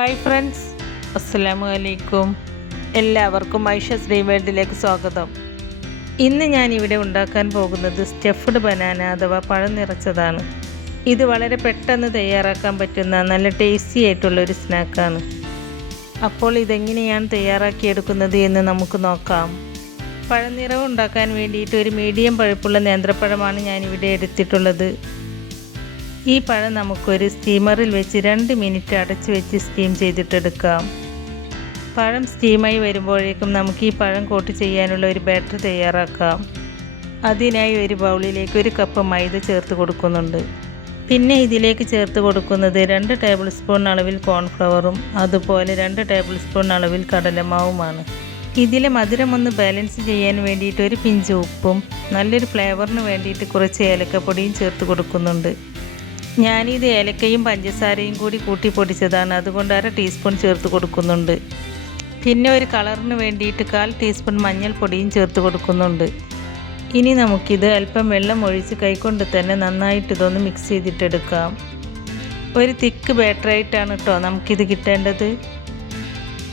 Hi friends, അസ്സലാമു അലൈക്കും. എല്ലാവർക്കും ഐഷസ് ഡ്രീം വേൾഡിലേക്ക് സ്വാഗതം. ഇന്ന് ഞാനിവിടെ ഉണ്ടാക്കാൻ പോകുന്നത് സ്റ്റഫ്ഡ് ബനാന അഥവാ പഴം നിറച്ചതാണ്. ഇത് വളരെ പെട്ടെന്ന് തയ്യാറാക്കാൻ പറ്റുന്ന നല്ല ടേസ്റ്റി ആയിട്ടുള്ളൊരു സ്നാക്കാണ്. അപ്പോൾ ഇതെങ്ങനെയാണ് തയ്യാറാക്കിയെടുക്കുന്നത് എന്ന് നമുക്ക് നോക്കാം. പഴം നിറവ് ഉണ്ടാക്കാൻ വേണ്ടിയിട്ട് ഒരു മീഡിയം പഴുപ്പുള്ള നേന്ത്രപ്പഴമാണ് ഞാനിവിടെ എടുത്തിട്ടുള്ളത്. ഈ പഴം നമുക്കൊരു സ്റ്റീമറിൽ വെച്ച് 2 മിനിറ്റ് അടച്ച് വെച്ച് സ്റ്റീം ചെയ്തിട്ടെടുക്കാം. പഴം സ്റ്റീമായി വരുമ്പോഴേക്കും നമുക്ക് ഈ പഴം കോട്ട് ചെയ്യാനുള്ള ഒരു ബാറ്റർ തയ്യാറാക്കാം. അതിനായി ഒരു ബൗളിലേക്ക് 1 കപ്പ് മൈദ ചേർത്ത് കൊടുക്കുന്നുണ്ട്. പിന്നെ ഇതിലേക്ക് ചേർത്ത് കൊടുക്കുന്നത് 2 ടേബിൾ സ്പൂൺ അളവിൽ കോൺഫ്ലവറും അതുപോലെ 2 ടേബിൾ സ്പൂൺ അളവിൽ കടലമാവുമാണ്. ഇതിലെ മധുരം ഒന്ന് ബാലൻസ് ചെയ്യാൻ വേണ്ടിയിട്ട് ഒരു പിഞ്ച് ഉപ്പും നല്ലൊരു ഫ്ലേവറിന് വേണ്ടിയിട്ട് കുറച്ച് ഏലക്കപ്പൊടിയും ചേർത്ത് കൊടുക്കുന്നുണ്ട്. ഞാനിത് ഏലക്കയും പഞ്ചസാരയും കൂടി കൂട്ടി പൊടിച്ചതാണ്, അതുകൊണ്ട് 1/2 ടീസ്പൂൺ ചേർത്ത് കൊടുക്കുന്നുണ്ട്. പിന്നെ ഒരു കളറിന് വേണ്ടിയിട്ട് 1/4 ടീസ്പൂൺ മഞ്ഞൾപ്പൊടിയും ചേർത്ത് കൊടുക്കുന്നുണ്ട്. ഇനി നമുക്കിത് അല്പം വെള്ളം ഒഴിച്ച് കൈകൊണ്ട് തന്നെ നന്നായിട്ട് ഇതൊന്ന് മിക്സ് ചെയ്തിട്ടെടുക്കാം. ഒരു തിക്ക് ബാറ്ററായിട്ടാണ് കേട്ടോ നമുക്കിത് കിട്ടേണ്ടത്.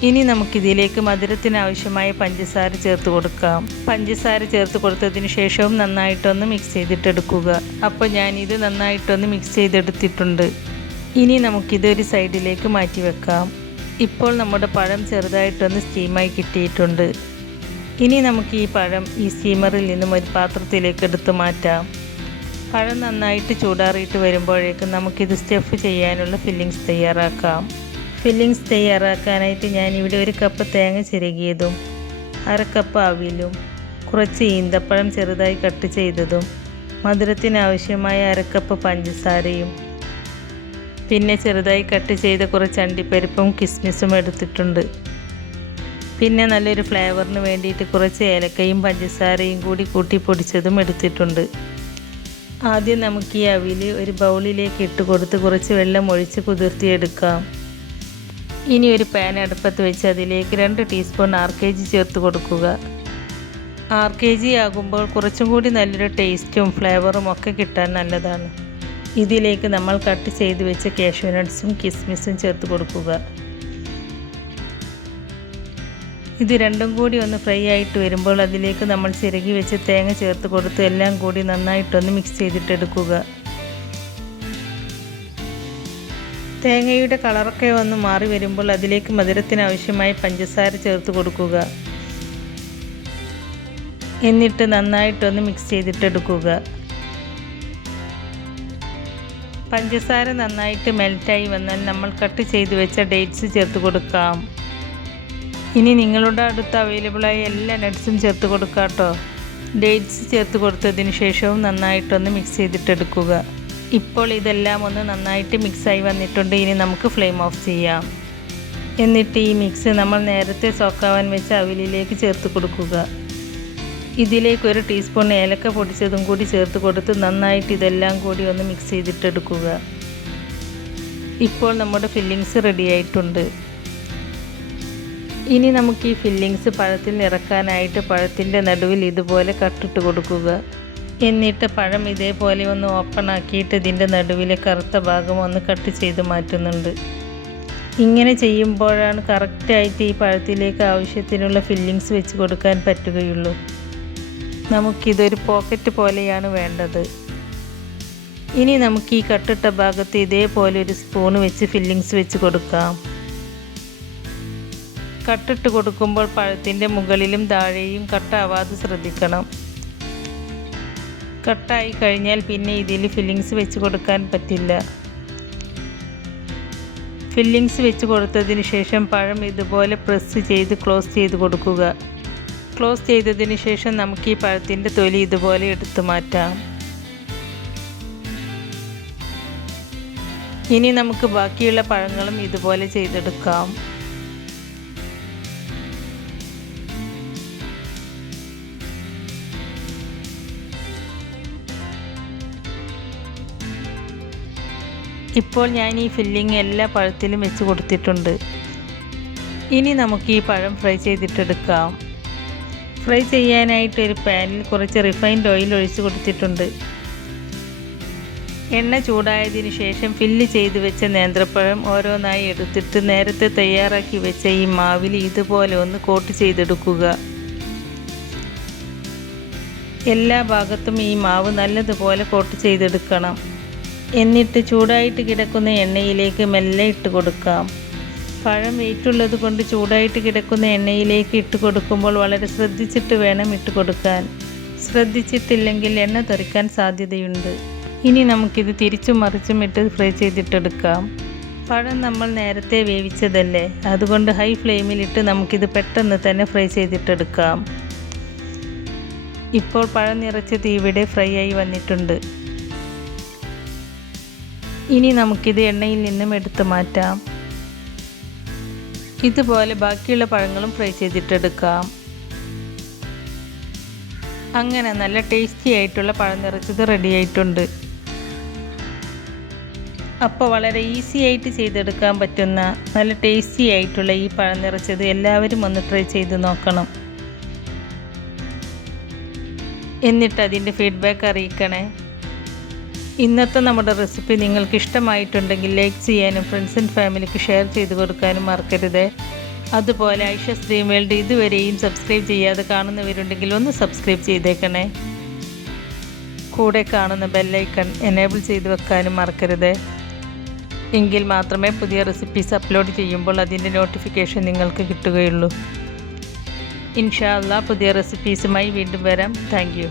ഇനി നമുക്കിതിലേക്ക് മധുരത്തിന് ആവശ്യമായ പഞ്ചസാര ചേർത്ത് കൊടുക്കാം. പഞ്ചസാര ചേർത്ത് കൊടുത്തതിന് ശേഷവും നന്നായിട്ടൊന്ന് മിക്സ് ചെയ്തിട്ടെടുക്കുക. അപ്പോൾ ഞാനിത് നന്നായിട്ടൊന്ന് മിക്സ് ചെയ്തെടുത്തിട്ടുണ്ട്. ഇനി നമുക്കിത് ഒരു സൈഡിലേക്ക് മാറ്റി വെക്കാം. ഇപ്പോൾ നമ്മുടെ പഴം ചെറുതായിട്ടൊന്ന് സ്റ്റീമായി കിട്ടിയിട്ടുണ്ട്. ഇനി നമുക്ക് ഈ പഴം ഈ സ്റ്റീമറിൽ നിന്നും ഒരു പാത്രത്തിലേക്ക് എടുത്ത് മാറ്റാം. പഴം നന്നായിട്ട് ചൂടാറിയിട്ട് വരുമ്പോഴേക്കും നമുക്കിത് സ്റ്റഫ് ചെയ്യാനുള്ള ഫില്ലിങ്സ് തയ്യാറാക്കാം. ഫില്ലിങ്സ് തയ്യാറാക്കാനായിട്ട് ഞാനിവിടെ 1 കപ്പ് തേങ്ങ ചിരകിയതും 1/2 കപ്പ് അവിലും കുറച്ച് ഈന്തപ്പഴം ചെറുതായി കട്ട് ചെയ്തതും മധുരത്തിനാവശ്യമായ 1/2 കപ്പ് പഞ്ചസാരയും പിന്നെ ചെറുതായി കട്ട് ചെയ്ത കുറച്ച് അണ്ടിപ്പരിപ്പും കിസ്മിസും എടുത്തിട്ടുണ്ട്. പിന്നെ നല്ലൊരു ഫ്ലേവറിന് വേണ്ടിയിട്ട് കുറച്ച് ഏലക്കയും പഞ്ചസാരയും കൂടി കൂട്ടി പൊടിച്ചതും എടുത്തിട്ടുണ്ട്. ആദ്യം നമുക്ക് ഈ അവിൽ ഒരു ബൗളിലേക്ക് ഇട്ട് കൊടുത്ത് കുറച്ച് വെള്ളം ഒഴിച്ച് കുതിർത്തിയെടുക്കാം. ഇനി ഒരു പാൻ അടുപ്പത്ത് വെച്ച് അതിലേക്ക് 2 ടീസ്പൂൺ RKG ചേർത്ത് കൊടുക്കുക. RKG ആകുമ്പോൾ കുറച്ചും കൂടി നല്ലൊരു ടേസ്റ്റും ഫ്ലേവറും ഒക്കെ കിട്ടാൻ നല്ലതാണ്. ഇതിലേക്ക് നമ്മൾ കട്ട് ചെയ്ത് വെച്ച കാഷ്യൂ നട്ട്സും കിസ്മിസും ചേർത്ത് കൊടുക്കുക. ഇത് രണ്ടും കൂടി ഒന്ന് ഫ്രൈ ആയിട്ട് വരുമ്പോൾ അതിലേക്ക് നമ്മൾ ചിരകി വെച്ച് തേങ്ങ ചേർത്ത് കൊടുത്ത് എല്ലാം കൂടി നന്നായിട്ടൊന്ന് മിക്സ് ചെയ്തിട്ടെടുക്കുക. തേങ്ങയുടെ കളറൊക്കെ ഒന്ന് മാറി വരുമ്പോൾ അതിലേക്ക് മധുരത്തിനാവശ്യമായി പഞ്ചസാര ചേർത്ത് കൊടുക്കുക. എന്നിട്ട് നന്നായിട്ടൊന്ന് മിക്സ് ചെയ്തിട്ടെടുക്കുക. പഞ്ചസാര നന്നായിട്ട് മെൽറ്റായി വന്നാൽ നമ്മൾ കട്ട് ചെയ്ത് വെച്ച ഡേറ്റ്സ് ചേർത്ത് കൊടുക്കാം. ഇനി നിങ്ങളുടെ അടുത്ത് അവൈലബിളായ എല്ലാ നട്ട്സും ചേർത്ത് കൊടുക്കാം കേട്ടോ. ഡേറ്റ്സ് ചേർത്ത് കൊടുത്തതിന് ശേഷവും നന്നായിട്ടൊന്ന് മിക്സ് ചെയ്തിട്ടെടുക്കുക. ഇപ്പോൾ ഇതെല്ലാം ഒന്ന് നന്നായിട്ട് മിക്സായി വന്നിട്ടുണ്ട്. ഇനി നമുക്ക് ഫ്ലെയിം ഓഫ് ചെയ്യാം. എന്നിട്ട് ഈ മിക്സ് നമ്മൾ നേരത്തെ സോക്കാവാൻ വെച്ച അവിലിലേക്ക് ചേർത്ത് കൊടുക്കുക. ഇതിലേക്ക് 1 ടീസ്പൂൺ ഏലക്ക പൊടിച്ചതും കൂടി ചേർത്ത് കൊടുത്ത് നന്നായിട്ട് ഇതെല്ലാം കൂടി ഒന്ന് മിക്സ് ചെയ്തിട്ടെടുക്കുക. ഇപ്പോൾ നമ്മുടെ ഫില്ലിങ്സ് റെഡി ആയിട്ടുണ്ട്. ഇനി നമുക്ക് ഈ ഫില്ലിങ്സ് പഴത്തിൽ നിറക്കാനായിട്ട് പഴത്തിൻ്റെ നടുവിൽ ഇതുപോലെ കട്ടിട്ട് കൊടുക്കുക. എന്നിട്ട് പഴം ഇതേപോലെ ഒന്ന് ഓപ്പൺ ആക്കിയിട്ട് ഇതിൻ്റെ നടുവിലെ കറുത്ത ഭാഗം ഒന്ന് കട്ട് ചെയ്ത് മാറ്റുന്നുണ്ട്. ഇങ്ങനെ ചെയ്യുമ്പോഴാണ് കറക്റ്റായിട്ട് ഈ പഴത്തിലേക്ക് ആവശ്യത്തിനുള്ള ഫില്ലിങ്സ് വെച്ച് കൊടുക്കാൻ പറ്റുകയുള്ളൂ. നമുക്കിതൊരു പോക്കറ്റ് പോലെയാണ് വേണ്ടത്. ഇനി നമുക്ക് ഈ കട്ടിട്ട ഭാഗത്ത് ഇതേപോലെ ഒരു സ്പൂണ് വെച്ച് ഫില്ലിങ്സ് വെച്ച് കൊടുക്കാം. കട്ടിട്ട് കൊടുക്കുമ്പോൾ പഴത്തിൻ്റെ മുകളിലും താഴെയും കട്ടാവാതെ ശ്രദ്ധിക്കണം. കട്ടായി കഴിഞ്ഞാൽ പിന്നെ ഇതിൽ ഫില്ലിങ്സ് വെച്ച് കൊടുക്കാൻ പറ്റില്ല. ഫില്ലിങ്സ് വെച്ച് കൊടുത്തതിന് ശേഷം പഴം ഇതുപോലെ പ്രസ് ചെയ്ത് ക്ലോസ് ചെയ്ത് കൊടുക്കുക. ക്ലോസ് ചെയ്തതിന് ശേഷം നമുക്ക് ഈ പഴത്തിൻ്റെ തൊലി ഇതുപോലെ എടുത്തു മാറ്റാം. ഇനി നമുക്ക് ബാക്കിയുള്ള പഴങ്ങളും ഇതുപോലെ ചെയ്തെടുക്കാം. ഇപ്പോൾ ഞാൻ ഈ ഫില്ലിങ് എല്ലാ പഴത്തിലും വെച്ച് കൊടുത്തിട്ടുണ്ട്. ഇനി നമുക്ക് ഈ പഴം ഫ്രൈ ചെയ്തിട്ടെടുക്കാം. ഫ്രൈ ചെയ്യാനായിട്ട് ഒരു പാനിൽ കുറച്ച് റിഫൈൻഡ് ഓയിൽ ഒഴിച്ച് കൊടുത്തിട്ടുണ്ട്. എണ്ണ ചൂടായതിനു ശേഷം ഫില്ല് ചെയ്ത് വെച്ച നേന്ത്രപ്പഴം ഓരോന്നായി എടുത്തിട്ട് നേരത്തെ തയ്യാറാക്കി വെച്ച ഈ മാവിൽ ഇതുപോലെ ഒന്ന് കോട്ട് ചെയ്തെടുക്കുക. എല്ലാ ഭാഗത്തും ഈ മാവ് നല്ലതുപോലെ കോട്ട് ചെയ്തെടുക്കണം. എന്നിട്ട് ചൂടായിട്ട് കിടക്കുന്ന എണ്ണയിലേക്ക് മെല്ലെ ഇട്ട് കൊടുക്കാം. പഴം വെയിറ്റുള്ളത് കൊണ്ട് ചൂടായിട്ട് കിടക്കുന്ന എണ്ണയിലേക്ക് ഇട്ട് കൊടുക്കുമ്പോൾ വളരെ ശ്രദ്ധിച്ചിട്ട് വേണം ഇട്ട് കൊടുക്കാൻ. ശ്രദ്ധിച്ചിട്ടില്ലെങ്കിൽ എണ്ണ തെറിക്കാൻ സാധ്യതയുണ്ട്. ഇനി നമുക്കിത് തിരിച്ചും മറിച്ചും ഇട്ട് ഫ്രൈ ചെയ്തിട്ടെടുക്കാം. പഴം നമ്മൾ നേരത്തെ വേവിച്ചതല്ലേ, അതുകൊണ്ട് ഹൈ ഫ്ലെയിമിലിട്ട് നമുക്കിത് പെട്ടെന്ന് തന്നെ ഫ്രൈ ചെയ്തിട്ടെടുക്കാം. ഇപ്പോൾ പഴം നിറച്ചത് ഇവിടെ ഫ്രൈ ആയി വന്നിട്ടുണ്ട്. ഇനി നമുക്കിത് എണ്ണയിൽ നിന്നും എടുത്തു മാറ്റാം. ഇതുപോലെ ബാക്കിയുള്ള പഴങ്ങളും ഫ്രൈ ചെയ്തിട്ടെടുക്കാം. അങ്ങനെ നല്ല ടേസ്റ്റി ആയിട്ടുള്ള പഴം നിറച്ചത് റെഡി ആയിട്ടുണ്ട്. അപ്പോൾ വളരെ ഈസി ആയിട്ട് ചെയ്തെടുക്കാൻ പറ്റുന്ന നല്ല ടേസ്റ്റി ആയിട്ടുള്ള ഈ പഴം നിറച്ചത് എല്ലാവരും ഒന്ന് ട്രൈ ചെയ്ത് നോക്കണം. എന്നിട്ട് അതിൻ്റെ ഫീഡ്ബാക്ക് അറിയിക്കണേ. ഇന്നത്തെ നമ്മുടെ റെസിപ്പി നിങ്ങൾക്ക് ഇഷ്ടമായിട്ടുണ്ടെങ്കിൽ ലൈക്ക് ചെയ്യാനും ഫ്രണ്ട്സ് ആൻഡ് ഫാമിലിക്ക് ഷെയർ ചെയ്ത് കൊടുക്കാനും മറക്കരുത്. അതുപോലെ ഐഷ ഡ്രീം വേൾഡ് ഇതുവരെയും സബ്സ്ക്രൈബ് ചെയ്യാതെ കാണുന്നവരുണ്ടെങ്കിൽ ഒന്ന് സബ്സ്ക്രൈബ് ചെയ്തേക്കണേ. കൂടെ കാണുന്ന ബെല്ലൈക്കൺ എനേബിൾ ചെയ്ത് വെക്കാനും മറക്കരുത്. എങ്കിൽ മാത്രമേ പുതിയ റെസിപ്പീസ് അപ്ലോഡ് ചെയ്യുമ്പോൾ അതിൻ്റെ നോട്ടിഫിക്കേഷൻ നിങ്ങൾക്ക് കിട്ടുകയുള്ളൂ. ഇൻഷാ അല്ലാഹ് പുതിയ റെസിപ്പീസുമായി വീണ്ടും വരാം. Thank you.